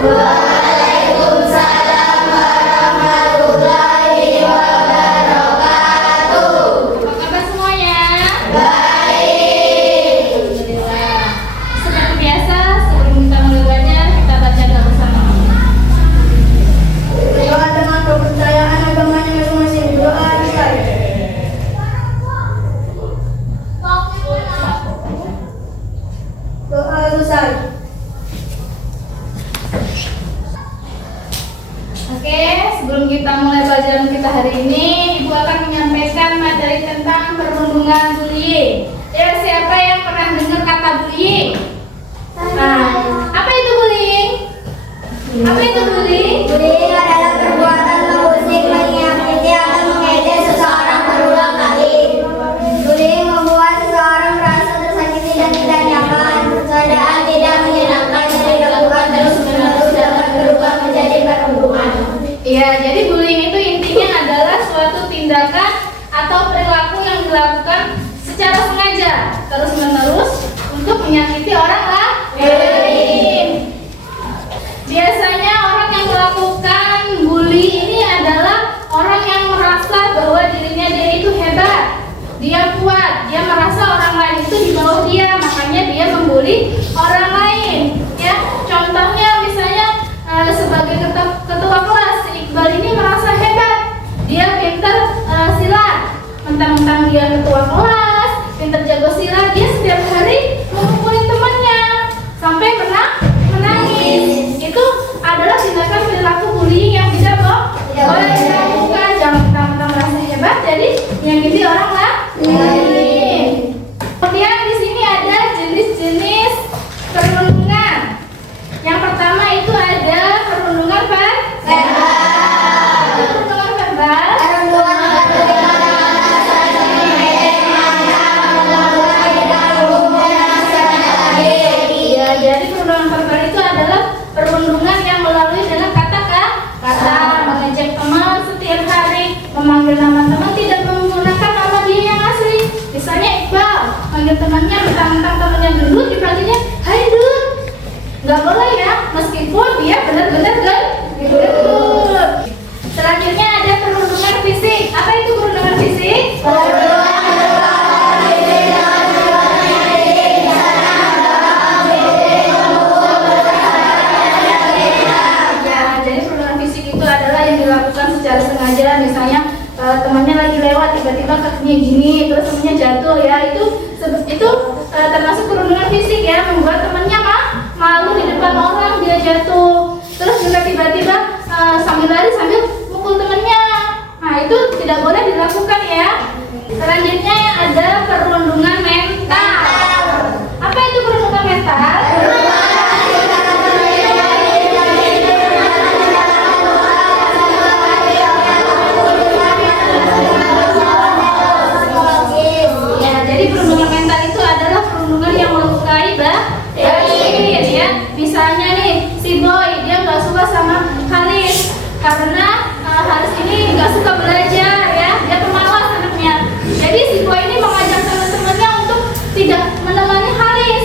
Waalaikumsalam warahmatullahi wabarakatuh. Apa kabar semuanya? Baik. Alhamdulillah. Seperti biasa, sebelum kita mulai belajar, kita baca doa bersama. Berdoa dengan kepercayaan agamanya masing-masing. Doa dimulai. Doa selesai. Oke, sebelum kita mulai pelajaran kita hari ini, Ibu akan menyampaikan materi tentang perundungan bullying. Ya, siapa yang pernah dengar kata bullying? Nah, apa itu bullying? Apa itu bullying? Bullying adalah perbuatan mengusik, menyakiti atau mengejek seseorang berulang kali. Bullying membuat seseorang merasa tersakiti dan tidak nyaman. Keadaan tidak menyenangkan yang dilakukan terus-menerus dapat berubah menjadi perundungan. Iya, jadi bullying itu intinya adalah suatu tindakan atau perilaku yang dilakukan secara sengaja terus-menerus untuk menyakiti orang lain. Biasanya orang yang melakukan bully ini adalah orang yang merasa bahwa dirinya dia itu hebat, dia kuat, dia merasa orang lain itu di bawah dia, makanya dia membuli orang lain. Ya, contohnya misalnya sebagai ketua kelas, si Iqbal ini merasa hebat, dia pintar silat, mentang-mentang dia ketua kelas, pintar jago silat, dia setiap hari memukulin temannya sampai menangis. Itu adalah tindakan perilaku bullying yang tidak boleh dilakukan. Jangan mentang-mentang merasa hebat jadi menyakiti orang lain. Kemudian di sini ada jenis-jenis perundungan. Yang pertama itu ada perundungan verbal. Perundungan verbal. Ya, jadi perundungan verbal itu adalah perundungan yang melalui dengan kata-kata, mengejek teman setiap hari, memanggil nama teman tidak menggunakan nama dia yang asli. Misalnya Iqbal manggil temannya mentang-mentang temannya gendut, dipanggilnya Hai Dut. Nggak boleh ya, meskipun dia benar-benar gendut. Selanjutnya ada perundungan fisik. Apa itu perundungan fisik? Jadi perundungan fisik itu adalah yang dilakukan secara sengaja. Misalnya temannya lagi lewat tiba-tiba kakinya gini, terus temannya jatuh ya, itu termasuk perundungan fisik ya, membuat temannya malu di depan orang, dia jatuh. Terus juga tiba-tiba sambil lari sambil mukul temannya. Nah, itu tidak boleh dilakukan ya. Selanjutnya ada perundungan mental. Apa itu perundungan mental? Perundungan mental itu adalah perundungan yang melukai batin ya. Misalnya nih, si Boy dia nggak suka sama Haris karena Haris ini nggak suka belajar ya, dia pemalas anaknya. Jadi si Boy ini mengajak teman-temannya untuk tidak menemani Haris,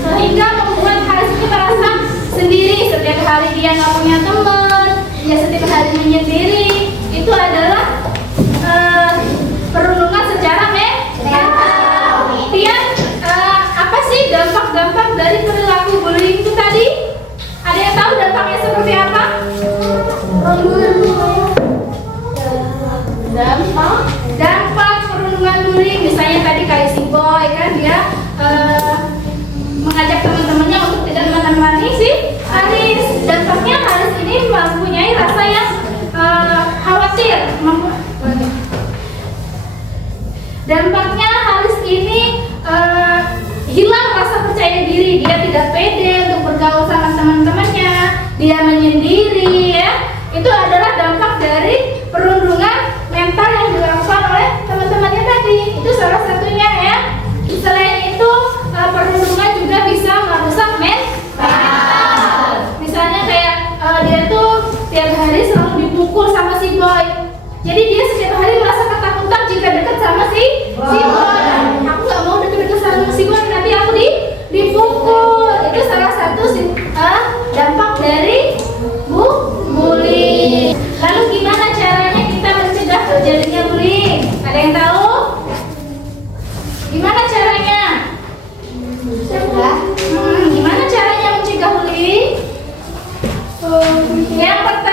sehingga membuat Haris ini merasa sendiri. Setiap hari dia nggak punya teman, dia setiap hari menyendiri. Itu adalah perundungan secara mental. Kemudian apa sih dampak-dampak dari perilaku bullying itu tadi? Ada yang tahu dampaknya seperti apa? Dampak perundungan bullying, misalnya tadi kayak si Boy kan, dia mengajak teman-temannya untuk tidak menemani si Haris. Dampaknya Haris ini mempunyai rasa yang khawatir. Dampaknya Haris ini hilang rasa percaya diri, dia tidak pede untuk bergaul sama teman-temannya, dia menyendiri ya. Itu adalah dampak dari perundungan mental yang dilakukan oleh teman-temannya tadi. Itu salah satunya ya. Selain itu perundungan juga bisa merusak mental. Misalnya kayak dia tuh tiap hari selalu dipukul sama si Boy. Jadi dia setiap hari merasa ketakutan jika dekat sama si Boy. Aku nggak mau dekat-dekat sama si Boy, nanti aku dipukul. Itu salah satu dampak Yang pertama